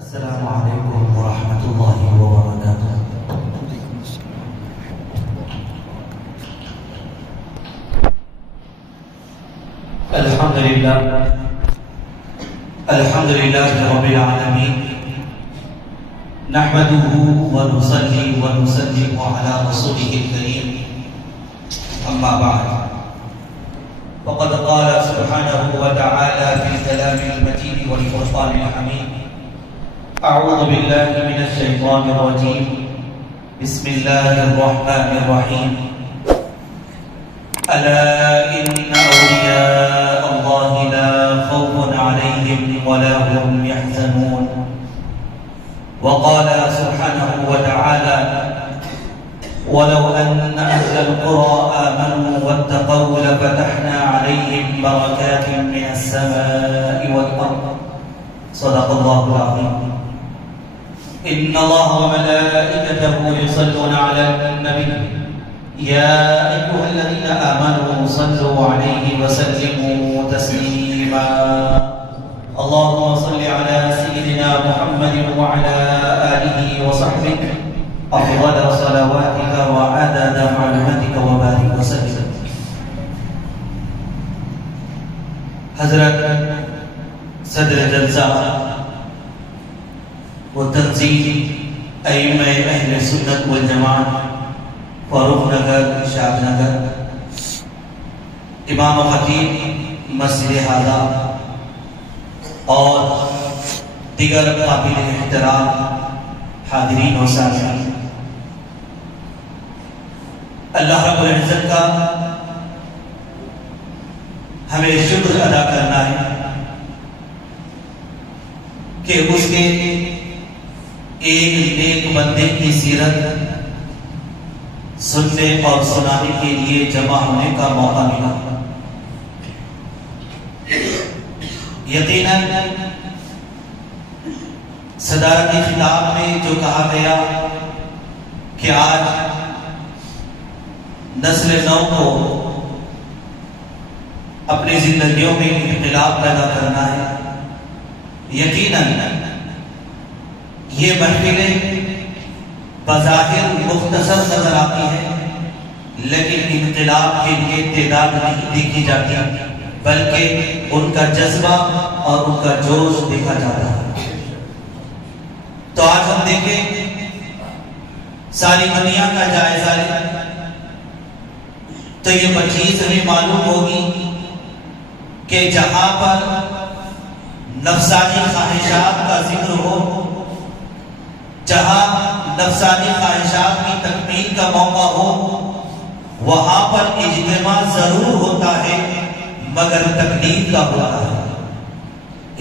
السلام عليكم ورحمة الله وبركاته. الحمد لله رب العالمين، نحمده ونصلي ونسلم على رسوله الكريم، أما بعد، فقد قال سبحانه وتعالى في الكلام المتين والفرقان الحميد: أعوذ بالله من الشيطان الرجيم، بسم الله الرحمن الرحيم. ألا إن أولياء الله لا خوف عليهم ولا هم يحزنون. وقال سبحانه وتعالى: ولو أن أهل القرى آمنوا واتقوا لفتحنا عليهم بركات من السماء والأرض. صدق الله العظيم. إن الله وملائكته يصلون على النبي يا أيها الذين آمنوا صلوا عليه وسلموا تسليما. اللهم صل على سيدنا محمد وعلى آله وصحبه أفضل صلواتك وعدد معلوماتك وبارك وسلم. حضرت صدر جلسہ و تنظیم ائمہ اہل سنت والجماعت فاروق نگر، شاد نگر، امام و خطیب مسجد ہادہ اور دیگر قابل احترام حاضرین و سامعین، اللہ رب العزت کا ہمیں شکر ادا کرنا ہے کہ اس کے ایک نیک بندے کی سیرت سننے اور سنانے کے لیے جمع ہونے کا موقع ملا۔ یقیناً صدارتی خطاب میں جو کہا گیا کہ آج نسل نو کو اپنی زندگیوں میں انقلاب پیدا کرنا ہے، یقیناً یہ محفلیں بظاہر مختصر نظر آتی ہے، لیکن انقلاب کے لیے تعداد نہیں دیکھی جاتی، بلکہ ان کا جذبہ اور ان کا جوش دیکھا جاتا ہے۔ تو آج ہم دیکھیں، ساری دنیا کا جائزہ لیں تو یہ چیز ہمیں معلوم ہوگی کہ جہاں پر نفسانی خواہشات کا ذکر ہو، جہاں نفسانی خواہشات کی تکمیل کا موقع ہو، وہاں پر اجتماع ضرور ہوتا ہے مگر تکلیف کا ہوتا ہے۔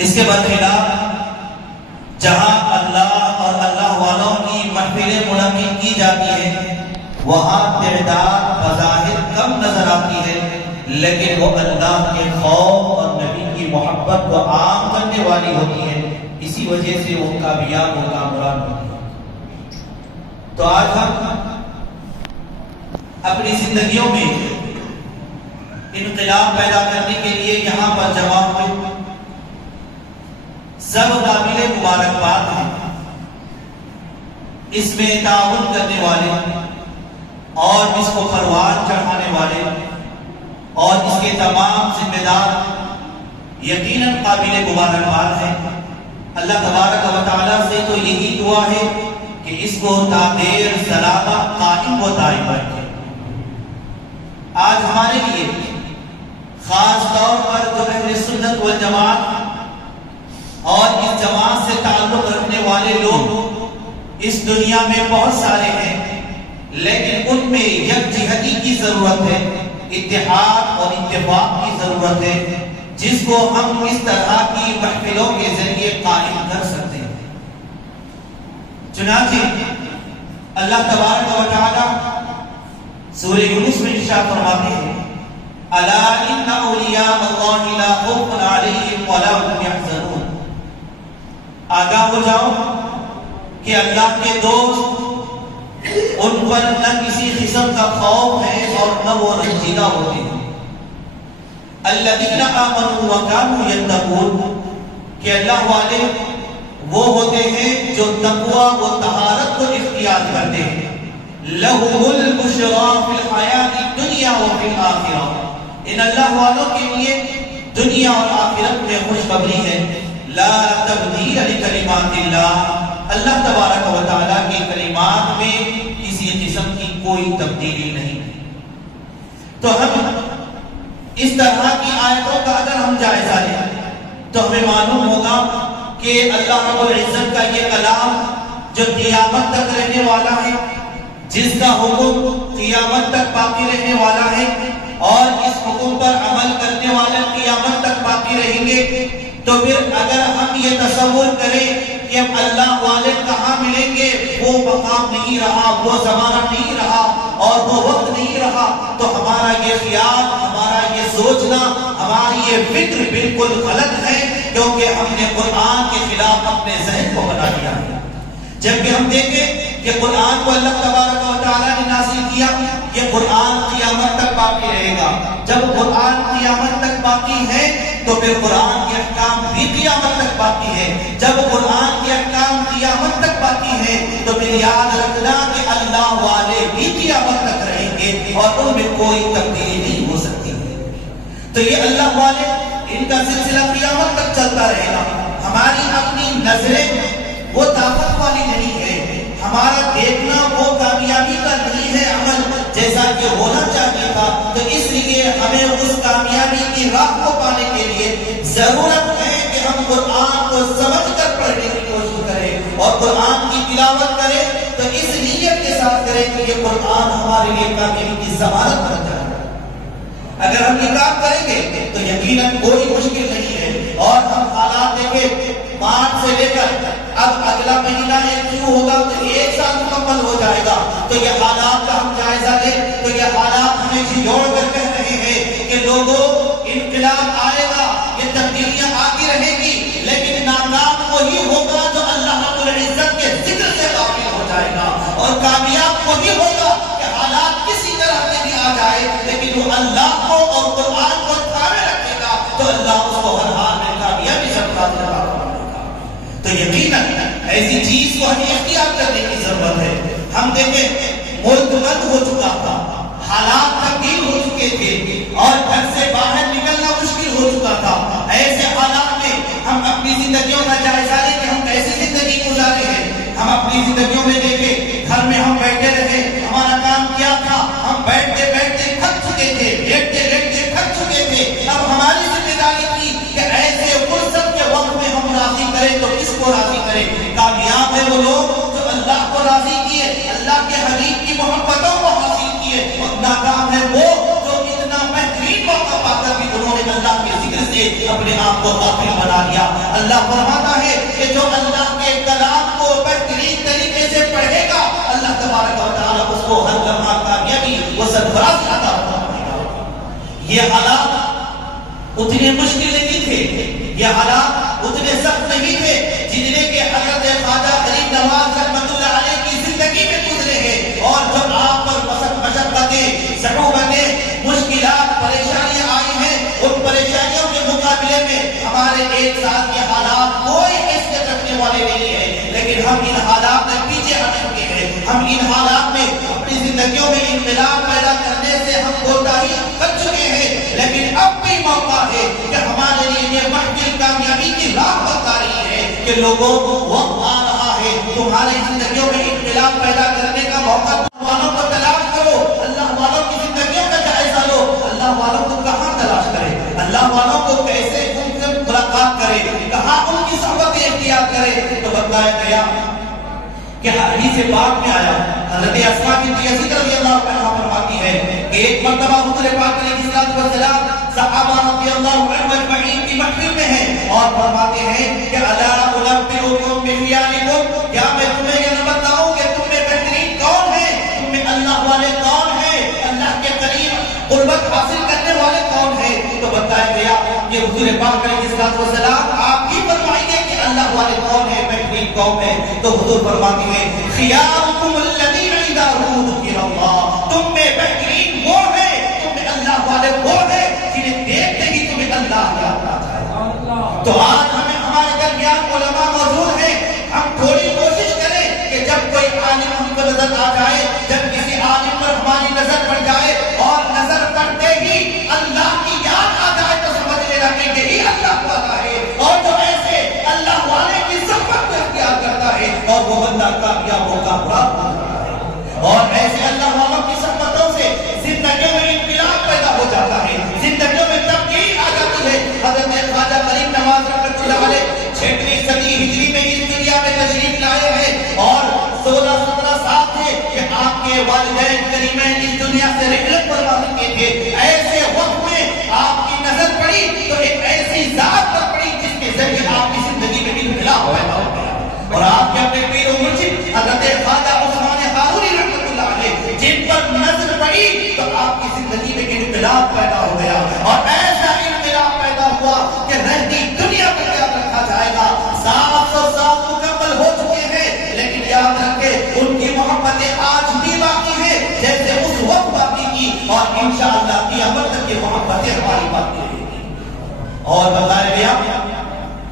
اس کے برخلاف جہاں اللہ اور اللہ والوں کی محفلیں منعقد کی جاتی ہیں، وہاں تعداد بظاہر کم نظر آتی ہے، لیکن وہ اللہ کے خوف اور نبی کی محبت کو عام کرنے والی ہوتی ہے، اسی وجہ سے وہ کامیاب و کامران ہوتی ہے۔ تو آج ہم اپنی زندگیوں میں انقلاب پیدا کرنے کے لیے یہاں پر جمع ہوئے، سب قابل مبارکباد ہیں، اس میں تعاون کرنے والے اور اس کو پروان چڑھانے والے اور اس کے تمام ذمہ دار یقیناً قابل مبارکباد ہیں۔ اللہ تبارک و تعالیٰ سے تو یہی دعا ہے کہ اس کو تادیر سلامت قائم و دائم رکھے۔ آج ہمارے لیے خاص طور پر جو اہل سنت والجماعت اور اس جماعت سے تعلق رکھنے والے لوگ اس دنیا میں بہت سارے ہیں، لیکن ان میں یکجہتی کی ضرورت ہے، اتحاد اور اتفاق کی ضرورت ہے، جس کو ہم اس طرح کی محفلوں کے ذریعے قائم کر سکتے ہیں۔ چنانچہ اللہ تبارک و تعالی سورہ یونس میں ارشاد فرماتے ہیں: الا ان اولیاء اللہ لا خوف علیہم ولا هم يحزنون۔ آگاہ ہو جاؤ کہ اللہ کے دوست، ان پر نہ کسی قسم کا خوف ہے اور نہ وہ رنجیدہ ہوتے ہیں۔ الذین آمنوا وکانوا یتقون، کہ اللہ والے وہ ہوتے ہیں جو تقوی و طہارت کو اختیار کرتے ہیں. لَهُمُ الْبُشْرَى فِي الْحَيَاةِ الدُّنْيَا وَفِي الْآخِرَةِ. ان اللہ والوں کے لیے دنیا اور آخرت میں خوشخبری ہے. لا تبدیل لکلمات اللہ. اللہ تبارک و تعالیٰ کے کلمات میں کسی قسم کی کوئی تبدیلی نہیں. تو ہم اس طرح کی آیتوں کا اگر ہم جائزہ لیں تو ہمیں معلوم ہوگا کہ اللہ رب العزت کا یہ کلام جو قیامت تک رہنے والا ہے، جس کا حکم قیامت تک باقی رہنے والا ہے، اور اس حکم پر عمل کرنے والے قیامت تک باقی رہیں گے، تو پھر اگر ہم یہ تصور کریں کہ اب اللہ والے کہاں ملیں گے، وہ مقام نہیں رہا، وہ زمانہ نہیں رہا اور وہ وقت نہیں رہا، تو ہمارا یہ خیال، ہمارا یہ سوچنا، ہماری یہ فکر بالکل غلط ہے، کیونکہ ہم نے قرآن کے خلاف اپنے ذہن کو بنا دیا ہے. جبکہ ہم دیکھیں کہ قرآن کو اللہ تبارک و تعالیٰ نے نازل کیا، یہ قرآن قیامت تک باقی رہے گا. جب قرآن قیامت تک باقی ہے تو پھر قرآن کے احکام بھی قیامت تک باقی ہے. جب قرآن کے احکام قیامت تک باقی ہے تو پھر یاد رکھنا کہ اللہ والے بھی قیامت تک رہیں گے اور ان میں کوئی تبدیلی نہیں ہو سکتی. تو یہ اللہ والے، ان کا سلسلہ قیامت تک چلتا رہے گا. ہماری اپنی نظریں وہ طاقت والی نہیں ہے، ہمارا دیکھنا وہ کامیابی کا نہیں ہے عمل جیسا کہ ہونا چاہیے تھا. تو اس لیے ہمیں اس کامیابی کی راہ کو پانے کے لیے ضرورت ہے کہ ہم قرآن کو سمجھ کر پڑھنے کی کوشش کریں اور قرآن کی تلاوت کریں، تو اس نیت کے ساتھ کریں کہ یہ قرآن ہمارے لیے کامیابی کی ضمانت بن جائے. اگر ہم یہ کام کریں گے تو یقیناً کوئی مشکل نہیں ہے. اور ہم حالات دیکھیں، مارچ سے لے کر اب اگلا مہینہ شروع ہوگا تو 1 سال مکمل ہو جائے گا. تو یہ حالات کا ہم جائزہ لیں تو یہ حالات ہمیں جھنجھوڑ کر کہہ رہے ہیں کہ لوگوں، انقلاب آئے گا، یہ تبدیلیاں آتی رہیں گی، لیکن ناکام وہی ہوگا جو اللہ رب العزت کے ذکر سے غافل ہو جائے گا، اور کامیاب وہی ہوگا کہ حالات کسی طرح سے بھی آ جائے لیکن وہ اللہ کو اور قرآن کو تھامے رکھے گا تو اللہ اس کو ہر حال میں کامیابی سے پاتا رہے گا. تو یقیناً ایسی چیز کو ہمیں اختیار کرنے کی ضرورت ہے. ہم دیکھیں ملک بند ہو چکا تھا، حالات تبدیل ہو چکے تھے اور گھر سے باہر نکلنا مشکل ہو چکا تھا. ایسے حالات میں ہم اپنی زندگیوں کا جائزہ لیں کہ ہم کیسی زندگی گزارے ہیں. ہم اپنی زندگیوں میں دیکھیں، گھر میں ہم بیٹھے رہے، ہمارا کام کیا تھا، ہم بیٹھتے بیٹھتے تھک چکے تھے، لیٹتے لیٹتے تھک چکے تھے. اب ہماری ذمہ داری تھی کہ ایسے فرصت کے وقت میں ہم راضی کریں تو کس کو راضی کریں. کامیاب ہے وہ لوگ جو اللہ کو راضی کیے، اللہ کے حبیب کی محبتوں کو حاصل کیے، اور ناکام ہے وہ جو اتنا بہترین موقع پا کر بھی انہوں نے اللہ کے ذکر سے اپنے آپ کو غافل بنا لیا. اللہ فرماتا ہے کہ جو اللہ کے کلام کو بہترین طریقے سے پڑھے گا اللہ تبارک و تعالیٰ اس کو ہر لمحہ کامیابی و سرفراز عطا فرمائے گا. یہ حالات اتنے مشکل نہیں تھے، یہ حالات اتنے سخت نہیں تھے جتنے کہ حضرت خواجہ غریب نواز رحمۃ اللہ علیہ کی زندگی میں گزرے ہیں. اور جو آپ پر مشقتیں، صعوبتیں، مشکلات، پریشانیاں آئی ہیں، ان پریشانیوں کے مقابلے میں ہمارے 1 سال کے حالات کوئی حیثیت رکھنے والے نہیں ہیں. لیکن ہم ان حالات میں پیچھے ہٹ چکے ہیں، ہم ان حالات میں اپنی زندگیوں میں انقلاب پیدا کرنے سے ہم کوتاہی کر چکے ہیں. لیکن اب بھی موقع ہے کہ ہمارے لیے یہ محفل کامیابی کی راہ بتا رہی ہے کہ لوگوں وقت آ رہا ہے تمہاری زندگیوں میں انقلاب پیدا کرنے کا موقع. اللہ والوں کو تلاش کرو، اللہ والوں کی زندگیوں کا جائزہ لو. اللہ والوں کو کہاں تلاش کرے، اللہ والوں کو کیسے ان سے ملاقات کرے، کہاں ان کی صحبتیں اختیار کرے. تو بتایا گیا کہ حدیث پاک میں آیا، حضرت اسماء بنت یزید رضی اللہ عنہا فرماتی ہے کہ ایک مرتبہ حضور پاک علیہ السلام صحابہ رضی اللہ عنہم اجمعین کی محفل میں ہیں اور فرماتے ہیں کہ الا انبئکم بخیارکم، کیا میں تمہیں یہ نہ بتاؤں کہ تم میں بہترین کون ہے، تم میں اللہ والے کون ہیں، اللہ کے قریب قربت حاصل کرنے والے کون ہیں. تو بتایا گیا کہ حضور پاک علیہ السلام آپ ہی فرمائیے کہ اللہ والے کون ہیں، بہترین کون ہے. تو حضور فرماتے ہیں خیارکم الذین اذا ذکر اللہ، تم میں بہترین وہ ہے، تم میں اللہ والے وہ ہے جنہیں دیکھتے ہی تمہیں اللہ یاد آ جائے. تو آج ہمیں ہمارے درمیان علماء موجود ہیں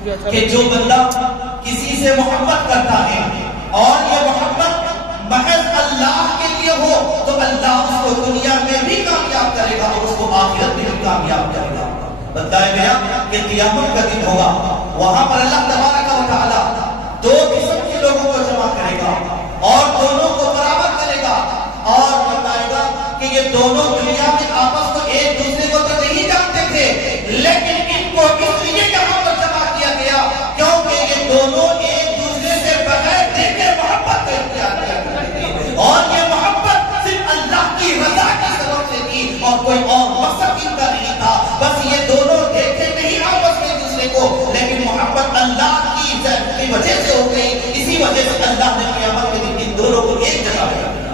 کہ جو بندہ کسی سے محبت کرتا ہے اور یہ محبت محض اللہ کے لیے ہو تو اللہ اس کو دنیا میں بھی کامیاب کرے گا اور اس کو آخرت میں بھی کامیاب کرے گا۔ بتایا گیا کہ قیامت کا دن ہوگا، وہاں پر اللہ تبارک و تعالی دو قسم کے لوگوں کو جمع کرے گا اور دونوں کو برابر کرے گا اور بتائے گا کہ یہ دونوں دنیا میں آپس کو ایک دوسرے کو تو نہیں جانتے تھے، لیکن ان کو اس لیے یہاں پر جمع کیا گیا کیونکہ یہ دونوں ایک دوسرے سے بغیر دیکھے محبت کا اختیار کیا کرتے تھے اور یہ محبت صرف اللہ کی رضا کی سبب سے تھی اور کوئی اور مقصد ان کا نہیں تھا، بس یہ دونوں دیکھے نہیں آپس میں دوسرے کو، لیکن محبت اللہ کی وجہ سے ہو گئی، اسی وجہ سے اللہ نے قیامت کے دن ان دونوں کو ایک جگہ کر دیا۔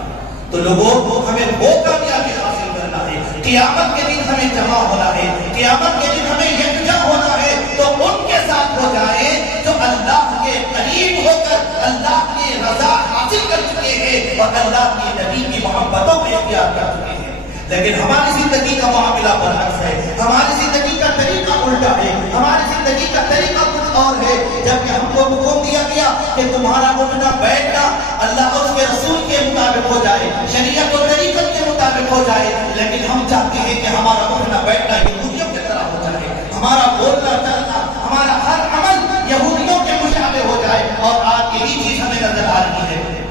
تو لوگوں ہمیں وہ کامیابی حاصل کرنا ہے، قیامت کے دن ہمیں جمع ہونا ہے، قیامت کے دن ہمیں یکجا ہونا ہے، تو ان کے ساتھ ہو جائے جو اللہ کے قریب ہو کر اللہ کی رضا حاصل کر چکے ہیں اور اللہ کی نبی کی محبتوں کو اختیار کر چکے ہیں۔ لیکن ہماری زندگی کا معاملہ برعکس ہے، ہماری زندگی کا طریقہ الٹا ہے، ہماری زندگی کا طریقہ کچھ اور ہے۔ جب کہ ہم کو حکم دیا گیا کہ تمہارا اٹھنا بیٹھنا اللہ اور اس کے رسول کے مطابق ہو جائے، شریعت و طریقت کے مطابق ہو جائے، لیکن ہم چاہتے ہیں کہ ہمارا اٹھنا بیٹھنا یہودیوں کی طرح ہو جائے، ہمارا بولنا چلنا ہمارا ہر عمل یہودیوں کے مشابہ ہو جائے، اور آج یہی چیز ہمیں نظر آ رہی ہے،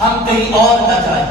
ہم کہیں اور نہ جائیں۔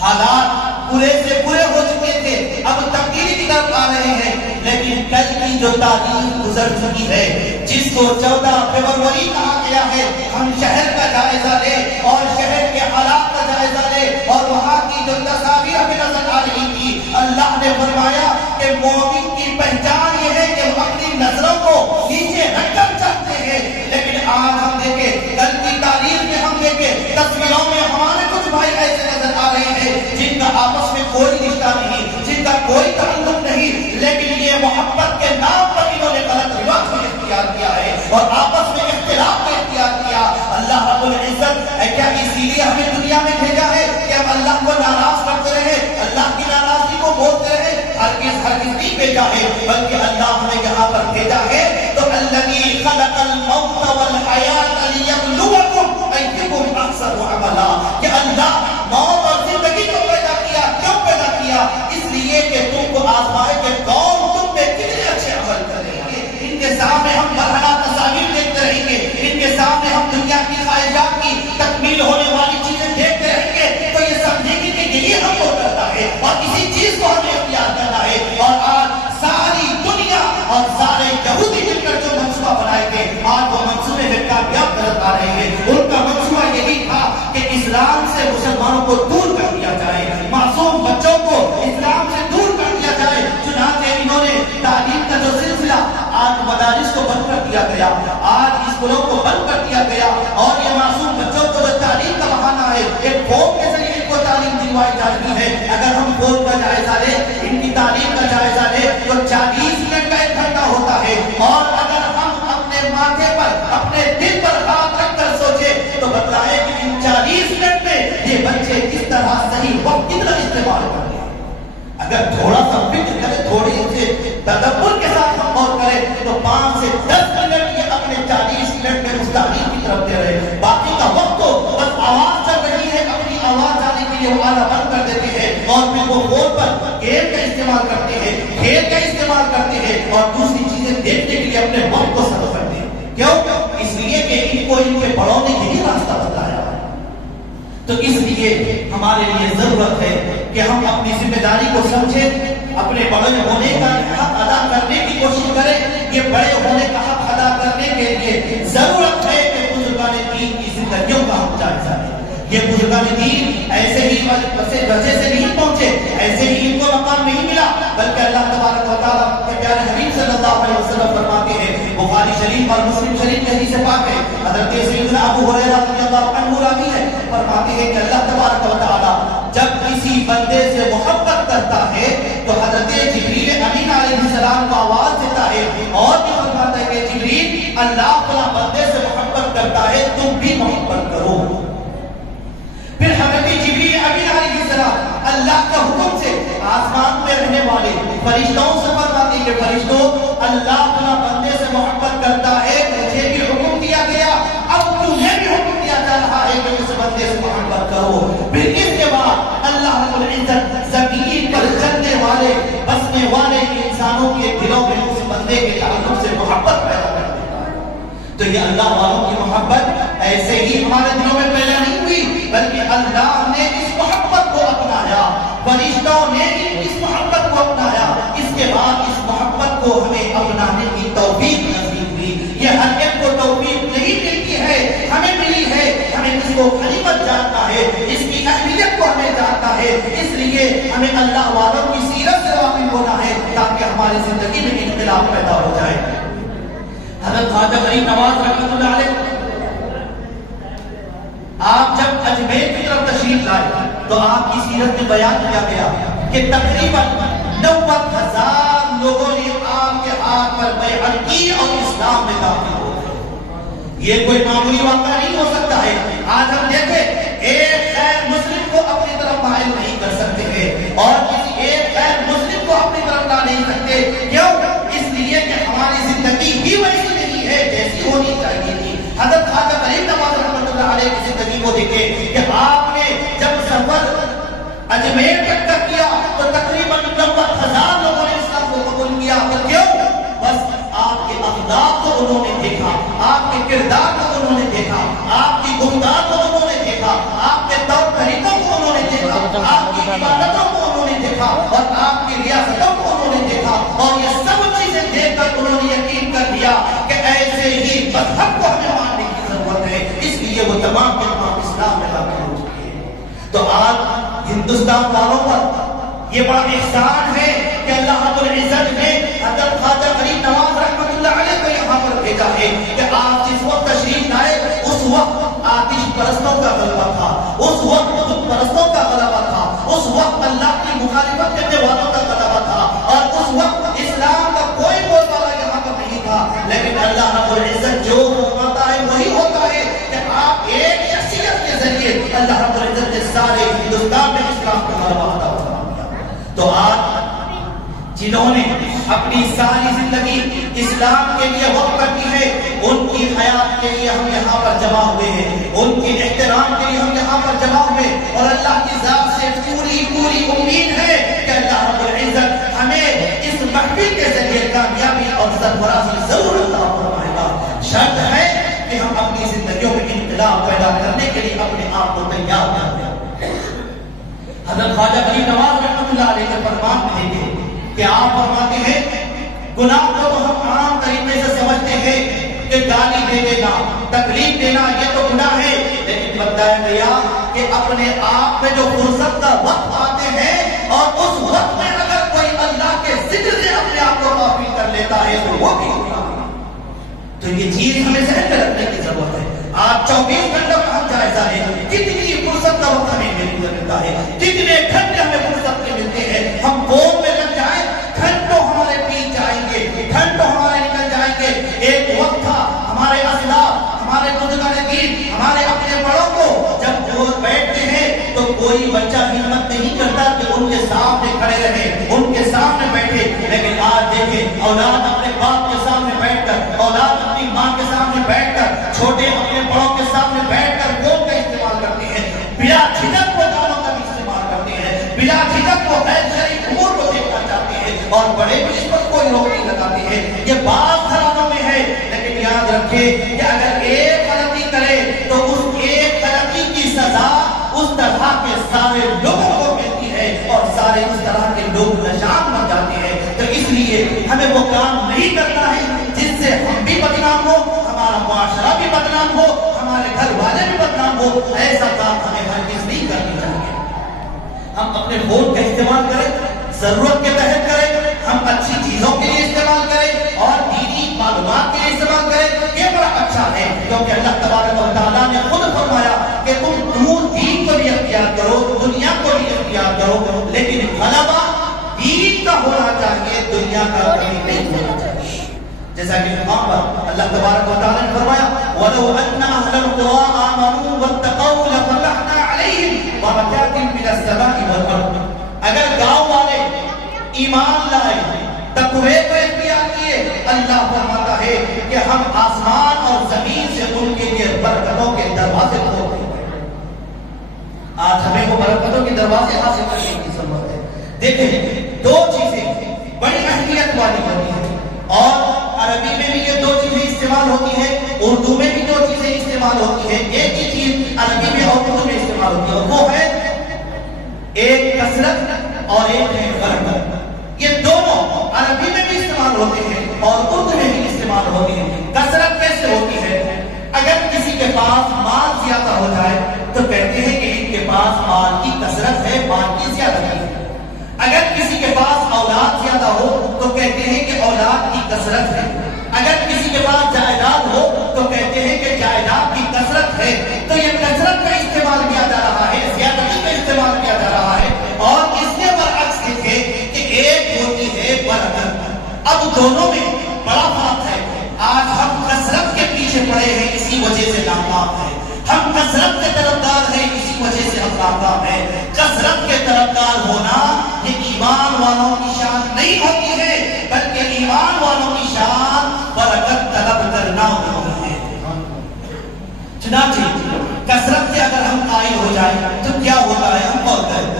حالات برے سے برے ہو چکے تھے، اب تبدیلی کی طرف آ رہے ہیں، لیکن کل کی جو تاریخ گزر چکی ہے جس کو 14 فروری کہا گیا ہے، ہم شہر کا جائزہ لیں اور شہر کے حالات کا جائزہ لیں اور وہاں کی جو تصاویر ہمیں نظر آ رہی تھی، اللہ نے فرمایا کہ مومن کی پہچان یہ ہے کہ وہ اپنی نظروں کو نیچے رکھ کر چلتے ہیں، لیکن آج ہم دیکھیں کل کی تاریخ میں ہم دیکھیں تصویروں میں ہمارے کچھ بھائی ایسے نظر آ رہے ہیں جن کا آپس میں کوئی رشتہ نہیں، جن کا کوئی تعلق نہیں، لیکن یہ محبت کے نام پر انہوں نے غلط رواج کو اختیار کیا ہے اور آپس میں اختلاف کو اختیار کیا۔ اللہ رب العزت کیا اسی لیے ہمیں دنیا میں بھیجا ہے کہ ہم اللہ کو ناراض کرتے رہے، اللہ کی ناراضگی کو بولتے رہے؟ ہرگز نہیں بھیجا ہے، بلکہ اللہ ہمیں یہاں پر بھیجا ہے تو الذی خلق الموت والحیات لیبلوکم ایکم احسن عملا، کہ اللہ موت اور زندگی کو پیدا کیا، کیوں پیدا کیا؟ اس لیے کہ تم کو آزمائے کہ کون تم میں کتنے اچھے عمل کریں گے۔ ان کے سامنے ہم مرحلہ تصاویر دیکھتے رہیں گے، ان کے سامنے ہم دنیا کی خواہشات کی تکمیل ہونے والی چیزیں دیکھتے رہیں گے، تو یہ سمجھیں گے کہ یہی ہم کو کرنا ہے اور اسی چیز کو ہمیں اختیار کرنا ہے۔ اور آج ساری دنیا اور سارے یہودی مل کر جو منصوبہ بنائے تھے، آج وہ منصوبے میں کامیاب نظر آ رہے ہیں۔ ان کا منصوبہ یہی تھا کہ اسلام سے مسلمانوں کو دور کر دیا جائے، معصوم بچوں کو اسلام سے دور کر دیا جائے۔ چنانچہ انہوں نے تعلیم کا جو سلسلہ، آج مدارس کو بند کر دیا گیا، آج اسکولوں کو بند کر دیا گیا، اور یہ معصوم بچوں کو جو تعلیم کا بہانہ ہے، ایک فون کے ذریعے ان کو تعلیم دلوائی جا رہی ہے۔ اگر ہم فون کا جائزہ لیں، ان کی تعلیم کا جائزہ لیں تو 40 منٹ کا 1 گھنٹہ ہوتا ہے، اور اگر ہم اپنے ماتھے پر اپنے دل پر ہاتھ رکھ کر سوچیں تو بتائیں کہ ان 40 منٹ میں یہ بچے کس طرح صحیح وقت کتنا استعمال کریں۔ اگر تھوڑا سا فکر کرے، تھوڑی سے تدبر کے ساتھ ہم غور کریں تو 5 سے 10 منٹ یہ اپنے 40 منٹ میں اس تعلیم کی طرف دے رہے، باقی کا وقت تو بس آواز چل رہی ہے، اپنی آواز آنے کے لیے وہ آلہ بند کر دیتے ہیں اور پھر وہ فون پر گیم کا استعمال کرتے ہیں، کھیل کا استعمال کرتے ہیں اور دوسری چیزیں دیکھنے کے لیے اپنے وقت کو صرف کرتے ہیں۔ کیوں؟ اس لیے کہ ان کو ان کے بڑوں نے یہی راستہ بتایا۔ تو اس لیے ہمارے لیے ضرورت ہے کہ ہم اپنی ذمہ داری کو سمجھیں، اپنے بڑے ہونے کا حق ادا کرنے کی کوشش کریں۔ یہ بڑے ہونے کا حق ادا کرنے کے لیے ضرورت ہے کہ بزرگان دین کی زندگیوں کا ہم جائزہ لیں۔ یہ بزرگان دین ایسے ہی وجہ سے نہیں پہنچے، ایسے ہی ان کو مقام نہیں ملا، بلکہ اللہ تبارک و تعالیٰ کے پیارے حبیب صلی اللہ علیہ وسلم فرماتے ہیں، بخاری شریف اور مسلم شریف کی حدیث پاک ہے، حضرت سیدنا ابو ہریرہ رضی اللہ عنہ راوی ہے، فرماتے ہیں کہ اللہ تبارک و تعالیٰ جب کسی بندے سے محبت کرتا ہے تو حضرت جبریل امین علیہ السلام کو آواز دیتا ہے اور بھی فرماتا ہے کہ جبریل اللہ تعالیٰ بندے سے محبت کرتا ہے، تم بھی محبت کرو۔ پھر حضرت جبریل امین علیہ السلام اللہ کا حکم سے آسمان میں رہنے والے فرشتوں سے فرماتے ہیں کہ فرشتوں اللہ تعالیٰ بندے سے محبت کرتا ہے تو یہ اللہ والوں کی محبت ایسے ہی ہمارے دلوں میں پیدا نہیں ہوئی، بلکہ اللہ نے اس محبت کو اپنایا، فرشتوں نے اس محبت کو اپنایا، اس کے بعد اس محبت کو ہمیں اپنانے کی توفیق نصیب ہوئی۔ یہ ہر ایک کو توفیق نہیں ملتی ہے، ہمیں ملی ہے، ہمیں اس کو غنیمت جاننا ہے، اس کی اہمیت کو ہمیں جاننا ہے، اس لیے ہمیں اللہ والوں کی سیرت سے واقف ہونا ہے تاکہ ہماری زندگی میں انقلاب پیدا ہو جائے۔ حضرت خواجہ غریب نواز رحمۃ اللہ علیہ آپ جب اجمیر کی طرف تشریف لائے تو آپ کی سیرت میں بیان کیا گیا کہ تقریباً 90,000 لوگوں نے آپ کے ہاتھ پر بیعت کی اور اسلام میں داخل ہو گئے۔ یہ کوئی معمولی واقعہ نہیں ہو سکتا ہے۔ آج ہم دیکھیں ایک غیر مسلم کو اپنی طرف مائل نہیں کر سکتے ہیں اور کسی ایک غیر مسلم کو اپنی طرف لا نہیں سکتے، کیوں؟ اس لیے کہ ہماری زندگی ہی ویسی نہیں ہے جیسی ہونی چاہیے تھی۔ حضرت خواجہ غریب نواز رحمۃ اللہ علیہ کی زندگی کو دیکھیں کہ آپ نے جب سفر اجمیر تک کا کیا تو تقریباً 90,000 لوگوں نے اسلام کو قبول کیا۔ تو کیوں؟ بس آپ کے اخلاق کو انہوں نے دیکھا، آپ کے کردار کو انہوں نے دیکھا، آپ کی گفتار کو انہوں نے دیکھا، آپ کے طور طریقوں کو انہوں نے دیکھا، آپ کی عبادتوں کو انہوں نے دیکھا اور آپ کی ریاستوں کو انہوں نے دیکھا، اور یہ سب چیزیں دیکھ کر انہوں نے یقین کر لیا کہ ایسے ہی مذہب کو ہمیں ماننے کی ضرورت ہے، اس لیے وہ تمام کے تمام اسلام میں داخل ہو چکے ہیں۔ تو آج ہندوستان والوں پر یہ بڑا احسان ہے کہ اللہ رب العزت نے حضرت خواجہ غریب نواز رحمۃ اللہ علیہ کو یہاں پر بھیجا ہے کہ آپ جس وقت تشریف لائے اس وقت آتش پرستوں کا غلبہ تھا، اس وقت بت پرستوں کا غلبہ تھا، اس وقت اللہ کی مخالفت کرنے والوں کا غلبہ تھا، اور اس وقت اسلام کا کوئی بول والا یہاں پر نہیں تھا۔ لیکن اللہ رب العزت جو فرماتا ہے وہی ہوتا ہے کہ آپ ایک شخصیت کے ذریعے اللہ رب العزت نے سارے ہندوستان میں اسلام کا غلبہ عطا فرما دیا۔ تو آج جنہوں نے اپنی ساری زندگی اسلام کے لیے وقف کر دی ہے، ان کی حیات کے لیے ہم یہاں پر جمع ہوئے ہیں، ان کی احترام کے لیے ہم یہاں پر جمع ہوئے، اور اللہ کی ذات سے پوری امید ہے کہ اللہ رب العزت ہمیں اس محفل کے ذریعے کامیابی اور سرفرازی ضرور عطا فرمائے گا۔ شرط ہے کہ ہم اپنی زندگیوں میں انقلاب پیدا کرنے کے لیے اپنے آپ کو تیار کر دیں۔ حضرت خواجہ غریب نواز رحمۃ اللہ علیہ کے فرمان میں دیکھیں کہ آپ فرماتے ہیں گناہ کو تو ہم عام طریقے سے سمجھتے ہیں کہ گالی دے دینا، تکلیف دینا یہ تو گناہ ہے، لیکن بتایا گیا کہ اپنے آپ میں جو فرصت کا وقت آتے ہیں اور اس وقت میں اگر کوئی اللہ کے ذکر سے اپنے آپ کو معافی کر لیتا ہے تو وہ بھی گناہ ہے۔ تو یہ چیز ہمیں ذہن میں رکھنے کی ضرورت ہے۔ آج 24 گھنٹوں کا ہم جائزہ ہے، کتنی فرصت کا وقت ہمیں ملتا ہے، کتنے گھنٹے ہمیں فرصت کے ملتے ہیں۔ ہم فون میں لگ جائیں، گھنٹوں ہمارے بیت جائیں گے، گھنٹوں ہمارے نکل جائیں گے۔ ایک وقت تھا ہمارے اسلاف، ہمارے بزرگان دین، ہمارے اپنے بڑوں کو جب وہ بیٹھتے ہیں تو کوئی بچہ ہمت نہیں کرتا کہ ان کے سامنے کھڑے رہے، ان کے سامنے بیٹھے۔ لیکن آج دیکھیں اولاد اپنے باپ کے سامنے بیٹھ کر، اولاد اپنی ماں کے سامنے بیٹھ کر، چھوٹے اپنے بڑوں کے سامنے بیٹھ کر فون کا استعمال کرتے ہیں، بلا جھجک وہ گانوں کا بھی استعمال کرتے ہیں، بلا جھجک وہ غیر شرعی امور کو دیکھنا چاہتے ہیں، اور بڑے بھی اس پر کوئی روک نہیں لگاتے ہیں۔ یہ بعض گھرانوں میں ہے، لیکن یاد رکھیں کہ اگر ایک غلطی کرے تو اس ایک غلطی کی سزا اس طرح کے سارے لوگوں کو ملتی ہے اور سارے اس طرح کے لوگ نشان بن جاتے ہیں۔ تو اس لیے ہمیں وہ کام نہیں کرنا ہے جس سے ہم بھی بدنام ہو، ہمارا معاشرہ بھی بدنام ہو، ہمارے گھر والے بھی بدنام ہو۔ ایسا کام ہمیں ہرگز نہیں کرنا چاہیے۔ ہم اپنے فون کا استعمال کریں، ضرورت کے تحت کریں، ہم اچھی چیزوں کے لیے استعمال کریں اور دینی معلومات کے لیے استعمال کریں، یہ بڑا اچھا ہے، کیونکہ اللہ تبارک و تعالیٰ نے خود فرمایا کہ تم دین کو بھی اختیار کرو، دنیا کو بھی اختیار کرو، لیکن غلبہ دین کا ہونا چاہیے، دنیا کا کبھی نہیں ہونا چاہیے۔ جیسا کہ مقام پر اللہ تبارک و تعالیٰ نے فرمایا وَلَوْ أَنَّ أَهْلَ الْقُرَىٰ آمَنُوا وَاتَّقَوْا لَفَتَحْنَا عَلَيْهِمْ بَرَكَاتٍ مِّنَ السَّمَاءِ وَالْأَرْضِ۔ اگر گاؤں والے ایمان لائے، تقوی کو اختیار کیے، اللہ فرماتا ہے کہ ہم آسمان اور زمین سے ان کے لیے برکتوں کے دروازے کھول دیں گے۔ آج ہمیں وہ برکتوں کے دروازے حاصل کرنے کی ضرورت ہے۔ دیکھیں دو چیزیں بڑی اہمیت والی ہوتی ہیں، اور عربی میں بھی یہ دو چیزیں استعمال ہوتی ہیں، اردو میں بھی دو چیزیں استعمال ہوتی ہیں، ایک ہی چیز عربی میں اور اردو میں استعمال ہوتی ہے، اور وہ ہے ایک کثرت اور ایک ہے برکت۔ یہ دونوں عربی میں بھی استعمال ہوتے ہیں اور اردو میں بھی استعمال ہوتے ہیں۔ کثرت کیسے ہوتی ہے؟ اگر کسی کے پاس مال زیادہ ہو جائے تو کہتے ہیں کہ ان کے پاس مال کی کثرت ہے، مال کی زیادتی ہے۔ اگر کسی کے پاس اولاد زیادہ ہو تو کہتے ہیں کہ اولاد کی کثرت ہے۔ اگر کسی کے پاس جائیداد ہو تو کہتے ہیں کہ جائیداد کی کثرت ہے۔ تو یہ کثرت کا استعمال کیا جا رہا ہے، زیادتی کا استعمال کیا جا رہا ہے، اور اس کے برعکس دیکھیں کہ ایک ہوتی ہے برکت۔ اب دونوں میں بڑا فرق ہے۔ آج ہم کثرت کے پیچھے پڑے ہیں، اسی وجہ سے ناکام ہے۔ ہم کثرت کے طرفدار ہیں، اسی وجہ سے ہم ناکام ہیں۔ کثرت کے طرفدار ہونا یہ ایمان والوں کی شان نہیں ہوتی ہے، بلکہ ایمان والوں کی شان برکت طلب کرنا ہوتی ہے۔ چنانچہ کثرت سے اگر ہم قائل ہو جائیں تو کیا ہوتا ہے؟ ہم غور کریں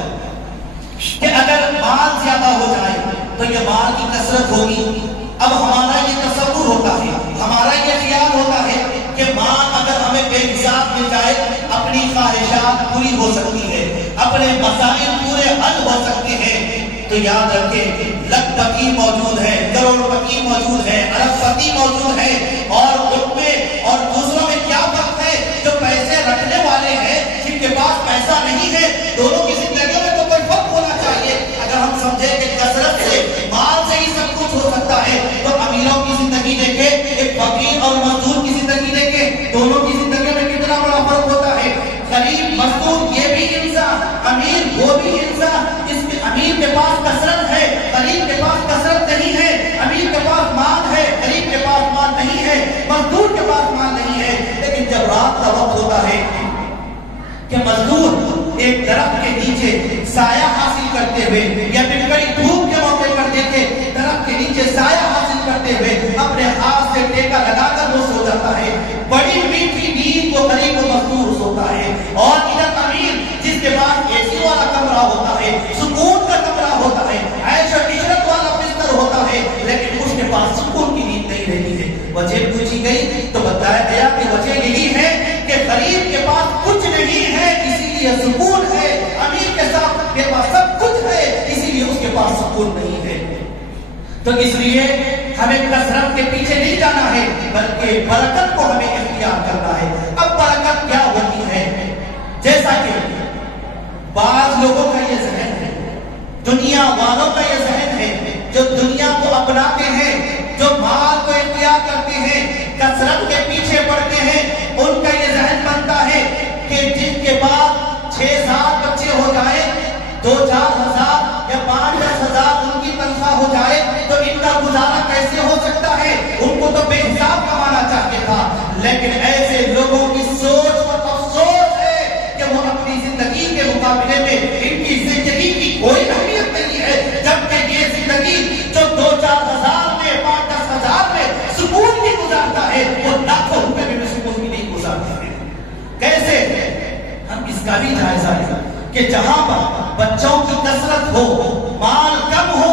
کہ اگر مال زیادہ ہو جائے تو یہ مال کی کثرت ہوگی۔ اب ہمارا یہ تصور ہوتا ہے، ہمارا یہ خیال ہوتا ہے کہ مال اگر ہمیں بے حساب مل جائے اپنی خواہشات پوری ہو سکتی ہے، اپنے مسائل پورے حل ہو سکتے ہیں۔ تو یاد رکھیں، لکھ پتی موجود ہے، کروڑ پتی موجود ہے، ارب پتی موجود ہے، اور ان میں اور دوسروں میں کیا فرق ہے؟ جو پیسے رکھنے والے ہیں، جن کے پاس پیسہ نہیں ہے، دونوں کی زندگیوں میں تو کوئی فرق ہونا چاہیے۔ اگر ہم سمجھیں کہ کثرت سے مال سے ہی سب کچھ ہو سکتا ہے تو امیروں کی زندگی دیکھیں، ایک فقیر اور مزدور کی زندگی دیکھیں، دونوں کی زندگی میں کتنا بڑا فرق ہوتا ہے۔ غریب مزدور یہ بھی انسان، امیر وہ بھی انسان۔ اس کے امیر کے پاس کثرت ہے، غریب کے پاس کثرت نہیں ہے۔ امیر کے پاس مال ہے، غریب کے پاس مال نہیں ہے، مزدور کے پاس مال نہیں ہے۔ لیکن جب رات کا وقت ہوتا ہے کہ مزدور ایک درخت کے نیچے سایہ حاصل کرتے ہوئے یا پھر کڑی دھوپ کے موقع پر دیکھے درخت کے نیچے سایہ حاصل کرتے ہوئے اپنے ہاتھ سے ٹیکا لگا کر وہ سو جاتا ہے، بڑی میٹھی نیند کو غریب و مزدور سوتا ہے۔ اور ادھر امیر جس کے پاس اے سی والا کمرہ ہوتا ہے، سکون کا کمرہ ہوتا ہے، عیش و عشرت والا بستر ہوتا ہے، لیکن اس کے پاس سکون کی نیند نہیں رہتی ہے۔ وجہ پوچھی گئی تو بتایا گیا کہ وجہ یہی ہے کہ غریب کے پاس کچھ نہیں ہے اسی لیے سکون ہے، امیر کے پاس سب کچھ ہے اسی لیے اس کے پاس سکون نہیں ہے۔ تو اس لیے ہمیں کثرت کے پیچھے نہیں جانا ہے بلکہ برکت کو ہمیں اختیار کرنا ہے۔ اب برکت کیا ہوتی ہے؟ جیسا کہ بعض لوگوں کا یہ ذہن ہے، دنیا والوں کا یہ ذہن ہے، جو دنیا کو اپناتے ہیں، جو مال کو اختیار کرتے ہیں، کثرت کے پیچھے پڑتے ہیں، ان کا یہ ذہن بنتا ہے کہ جن کے بعد 6-7 بچے ہو جائے، 2-4 ہزار یا 5-10 ہزار ان کی تنخواہ ہو جائے تو ان کا گزارا کیسے ہو سکتا ہے؟ ان کو تو بے حساب کمانا چاہیے تھا۔ لیکن ایسے لوگوں کی سوچ اور افسوس ہے کہ وہ اپنی زندگی کے مقابلے میں ان کی زندگی کی کوئی اہمیت نہیں ہے، جبکہ یہ زندگی جو 2-4 ہزار میں 5-10 ہزار میں سکون کی گزارتا ہے وہ لاکھوں روپے میں سکون کی نہیں گزارتا ہے۔ کیسے؟ ہم اس کا بھی جائزہ لیں کہ جہاں پر بچوں کی کثرت ہو، مال کم ہو،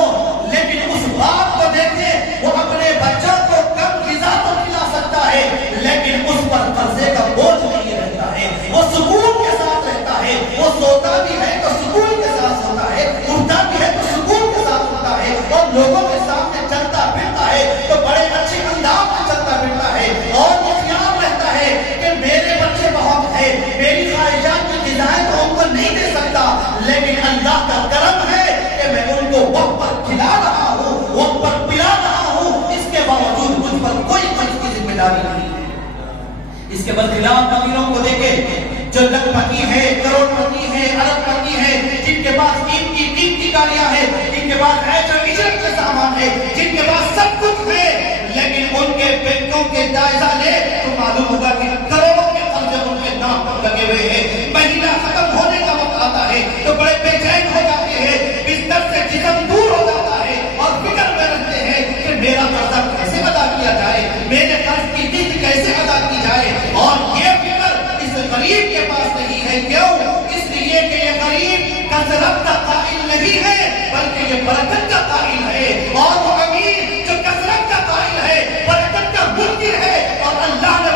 لیکن اس باپ کو دیکھیں وہ اپنے بچوں کو کم غذا تو کھلا سکتا ہے لیکن اس پر قرضے کا بوجھ نہیں رہتا ہے، وہ سکون کے ساتھ رہتا ہے، وہ سوتا بھی ہے تو سکون کے ساتھ سوتا ہے، اٹھتا بھی ہے تو سکون کے ساتھ اٹھتا ہے، اور لوگوں کے سامنے چلتا پھرتا ہے تو بڑے اچھے انداز میں چلتا پھرتا ہے، اور یہ خیال رہتا ہے کہ میرے بچے بہت ہیں، میری خواہشات کی غذائیں تو ان کو نہیں دے سکتا، لیکن اللہ کا کرم ہے کہ میں ان کو وقت پر کھلا رہا ہوں، وقت پر پلا رہا ہوں، اس کے باوجود مجھ پر کوئی چیز کی ذمہ داری نہیں ہے۔ اس کے برخلاف امیروں کو دیکھیں جو لکھ پتی ہے، کروڑ پتی ہے، ارب پتی ہے، جن کے پاس قیمتی گاڑیاں ہیں، جن کے پاس عیش و عشرت کے سامان ہے، جن کے پاس سب کچھ ہے، لیکن ان کے بینکوں کے جائزہ لے تو معلوم ہوگا کہ کروڑوں کے قرضے ان کے نام پر لگے ہوئے ہیں۔ مہینہ ختم ہونے کا وقت آتا ہے تو بڑے بے چین ہو جاتے ہیں، بستر سے جسم دور ہو جاتا ہے اور فکر میں رہتے ہیں کہ میرا قرضہ کیسے ادا کیا جائے، میرے قرض کی قسط کیسے ادا کی جائے، اور یہ فکر اس غریب کے پاس نہیں ہے۔ کیوں؟ اس لیے کہ یہ غریب کثرت کا قائل نہیں ہے بلکہ یہ برکت کا قائل ہے، اور وہ امیر جو کثرت کا قائل ہے، برکت کا منکر ہے، اور اللہ نے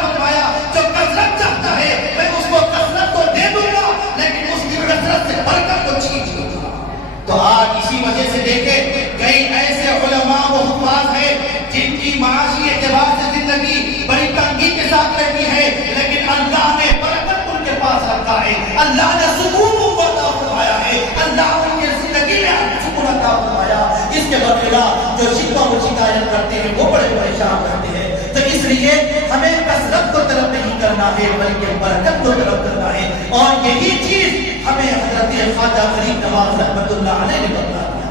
ہمیں حضرت خواجہ فرید نواز رحمت اللہ علیہ نے بتا دیا.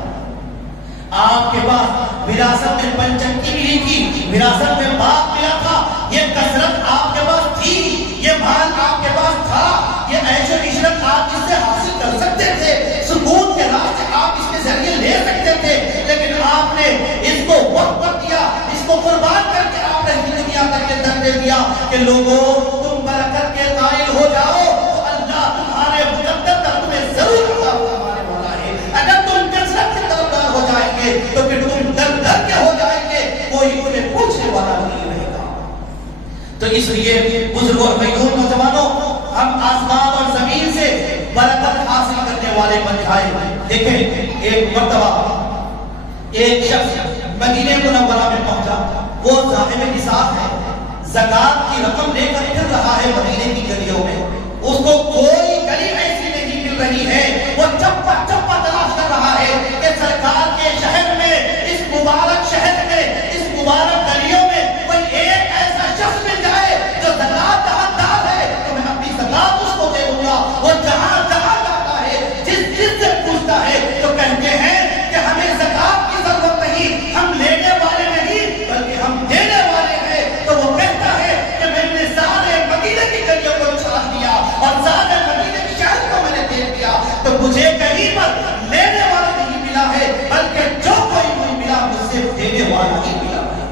آپ کے پاس وراثت میں پنچکی ملی تھی، وراثت میں باغ ملا تھا، یہ کثرت آپ کے پاس تھی، یہ مال آپ کے پاس تھا، یہ عیش و عشرت آپ اس سے حاصل کر سکتے تھے، سکون کے راستے آپ اس کے ذریعے لے سکتے تھے، لیکن آپ نے اس کو وقف کر دیا، اس کو قربان کر کے آپ نے دنیا تک کے در دے دیا کہ لوگوں تم برکت کے قائل ہو جاؤ تو اللہ تمہارے مقدر تک تمہیں ضرور عطا فرمانے والا ہے. اگر تم کثرت سے طلبگار ہو جائیں گے تو پھر تم در در کے ہو جائیں گے، کوئی تمہیں پوچھنے والا نہیں رہے گا. تو اس لیے بزرگوں اور بھائیوں نوجوانوں، ہم آسمان اور زمین سے برکت حاصل کرنے والے بن جائیں. دیکھیں ایک مرتبہ ایک شخص مدینہ منورہ میں پہنچا، وہ صاحب نصاب ہے، زکات کی رقم لے کر پھر رہا ہے مدینے کی گلیوں میں، اس کو کوئی گلی ایسی نہیں مل رہی ہے، وہ چپا چپا تلاش کر رہا ہے کہ سرکار کے شہر میں، اس مبارک شہر میں، اس مبارک گلیوں میں کوئی ایک ایسا شخص مل جائے جو زکات دہندار ہے تو میں اپنی زکات اس کو دے دوں گا. وہ جہاں جہاں جاتا ہے، جس سے پوچھتا ہے تو کہتے ہیں کہ ہمیں زکات کی ضرورت نہیں، ہم لینے والے نہیں بلکہ ہم دینے والے ہیں. تو وہ کہتا ہے کہ میں نے سارے مدینے کی گلیوں کو چھان دیا اور سارے مدینے کے شہر کو میں نے دے دیا، تو مجھے کہیں پر لینے والا نہیں ملا ہے بلکہ جو کوئی مجھے ملا مجھ سے دینے والا ہی ملا ہے.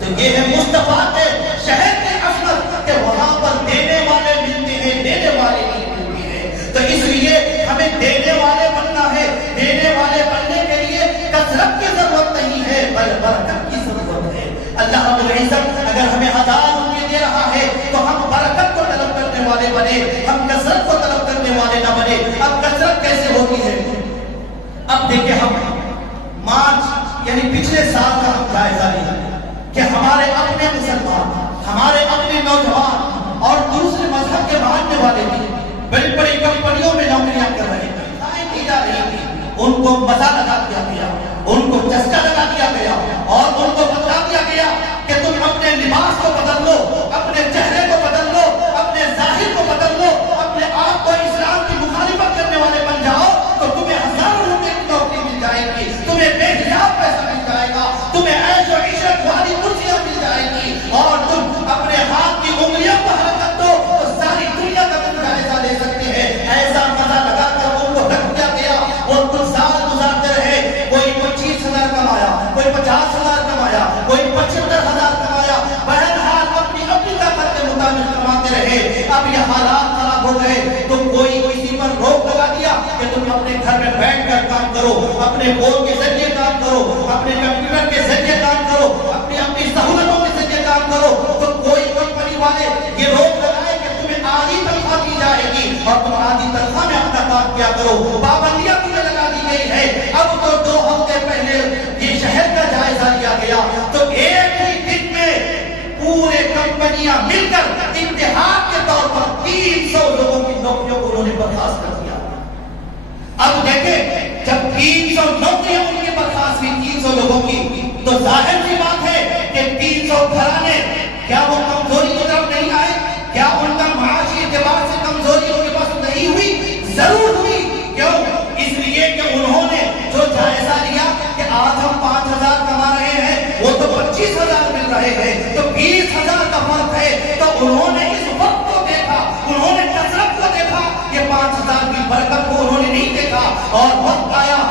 تو یہ ہے مصطفیٰ کے شہر کی عظمت کہ وہاں پر دینے والے ملتے ہیں، دینے والے نہیں ملتے ہیں. تو اس لیے ہمیں دینے والے بننا ہے. دینے والے بننے کے لیے کثرت کی ضرورت نہیں ہے بلکہ برکت کی ضرورت ہے. اللہ رب العزت اگر ہمیں 1000 روپے دے رہا ہے تو ہم برکت کو طلب کرنے والے بنے، ہم کثرت کو طلب کرنے والے نہ بنے. اب کثرت کیسے ہوتی ہے؟ اب دیکھیں ہم مارچ یعنی پچھلے سال کا ہم جائزہ لیں کہ ہمارے اپنے مسلمان، ہمارے اپنے نوجوان اور دوسرے مذہب کے ماننے والے بھی بڑی بڑی کمپنیوں میں نوکریاں کر رہے ہیں، کی جا رہی تھی، ان کو مزہ لگا دیا گیا، ان کو چسکا لگا دیا گیا اور ان کو بتا دیا گیا کہ تم اپنے لباس کو بدل لو، اپنے چہرے کو بدل لو، اپنے ظاہر کو بدل لو، اپنے آپ کو اسلام کی مخالفت کرنے والے بن جاؤ تو تمہیں 1000 روپے کی نوکری مل جائے گی، تمہیں بے حساب پیسہ مل جائے گا، تمہیں عیش و عشرت والی کرسیاں مل جائے گی اور تم اپنے ہاتھ کی انگلیوں کو حرکت دو تو ساری دنیا کا تم جائزہ لے سکتے ہیں. ایسا مزہ لگا کر ان کو رکھ دیا گیا. وہ کچھ سال گزارتے رہے، کوئی 25,000 کمایا، کوئی 50,000 کمایا، کوئی 75,000 کمایا، بہرحال اپنی اپنی طاقت کے مطابق کماتے رہے. اب یہ حالات خراب ہو گئے تو کوئی کسی پر روک لگا دیا کہ تم اپنے گھر میں بیٹھ کر کام کرو، اپنے فون کے ذریعے کام کرو، اپنے کمپیوٹر کے ذریعے کام کرو، اپنی سہولتوں کے ذریعے کام کرو. تو کوئی کمپنی والے یہ روک لگائے کہ تمہیں آدھی تنخواہ دی جائے گی اور تم آدھی تنخواہ میں اپنا کام کیا کرو. پابندیاں تمہیں لگا دی گئی ہے. اب تو 2 ہفتے پہلے یہ شہر کا جائزہ لیا گیا تو ایک ہی دن میں پورے کمپنیاں مل کر اتحاد کے طور پر 300 لوگوں کی نوکریوں کو انہوں نے برخاست کر دیا. اب دیکھیں جب 300 نوکریاں ان کی برخاست ہوئی 300 لوگوں کی تو ظاہر سی بات ہے کہ 300 گھرانے کیا وہ کمزوری کی طرف نہیں آئے؟ کیا ان کا معاشی اعتبار سے کمزوری ان کے پاس نہیں ہوئی؟ ضرور ہوئی. کیوں؟ اس لیے کہ انہوں نے جو جائزہ لیا کہ آج ہم 5,000 کما رہے ہیں وہ تو 25,000 مل رہے ہیں تو 20,000 کا فرق ہے. تو انہوں نے اس وقت کو دیکھا، انہوں نے کثرت کو دیکھا کہ 5,000 کی برکت کو انہوں نے نہیں دیکھا. اور وقت آیا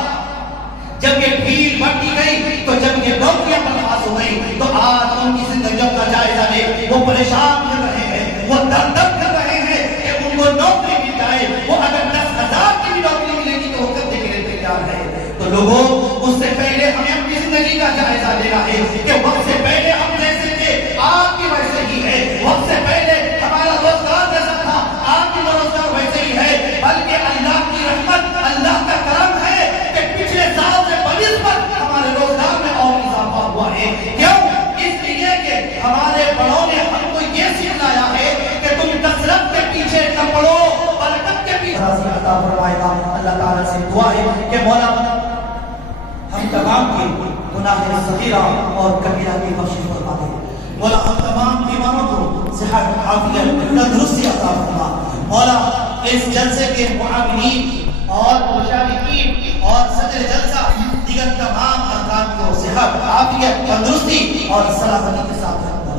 جب یہ بھیڑ بڑھتی گئی تو جب یہ نوکریاں برخاست ہو گئی تو آج ان کی زندگیوں کا جائزہ لے. وہ پریشان کر رہے ہیں، وہ درد کر رہے ہیں کہ ان کو نوکری مل جائے. وہ اگر 10,000 کی بھی نوکری ملے گی تو وہ کرنے کے لیے تیار ہے. تو لوگوں اس سے پہلے ہمیں اپنی زندگی کا جائزہ لینا ہے کہ وقت سے پہلے ہم جیسے تھے آپ کی ویسے ہی ہے. وقت سے پہلے ہمارا روزگار جیسا تھا آپ کی روزگار ویسے ہی ہے. بلکہ اللہ کی رحمت، اللہ کا کرم ہے کہ پچھلے سال سے بنسبت ہمارے روزگار میں اور اضافہ ہوا ہے. کیوں؟ اس لیے کہ ہمارے بڑوں نے ہم کو یہ سکھلایا ہے کہ تم کثرت کے پیچھے نہ پڑو، برکت کے پیچھے عطا فرمائے گا. اللہ تعالیٰ سے دعا ہے کہ مولا ہم تمام کی گناہ صغیرہ اور کبیرہ کی بخشش فرما دے. مولا ہم تمام بیماروں کو صحت، عافیت، تندرستی عطا فرما. مولا اس جلسے کے معاونین اور مشارکین اور صدر جلسہ دیگر تمام ارکان کو صحت، عافیت، تندرستی اور سلامتی کے ساتھ رکھنا۔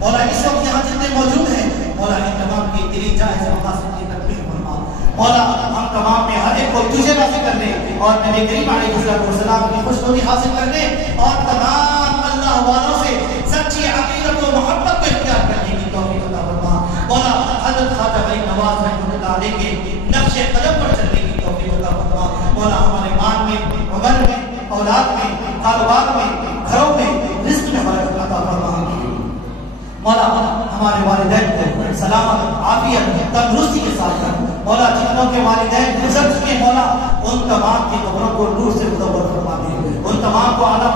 مولا اس وقت یہاں جتنے موجود ہیں مولا ان تمام کی تیری جائز مقاصد کی تکمیل فرما۔ مولا ہم تمام میں ہر ایک کو تجھے راضی کرنے اور نبی کریم علیہ السلام کی خوشنودی حاصل کرنے اور تمام اللہ والوں سے سچی عقیدت و محبت کو اختیار کرنے کی توفیق عطا فرما۔ مولا حضرت خواجہ غریب نواز رحمۃ اللہ علیہ کے نقش قدم پر چلنے کی توفیق عطا فرما۔ مولا ہمارے مال میں، عمر میں، اولاد میں، کاروبار میں، گھروں میں، رزق میں برکت عطا فرما۔ مولا ہمارے والدین کو سلامت، عافیت، تندرستی کے ساتھ کر۔ مولا جتنوں کے والدین گزر چکے مولا ان تمام کی قبروں کو نور سے منور فرما دے، ان تمام کو اعلیٰ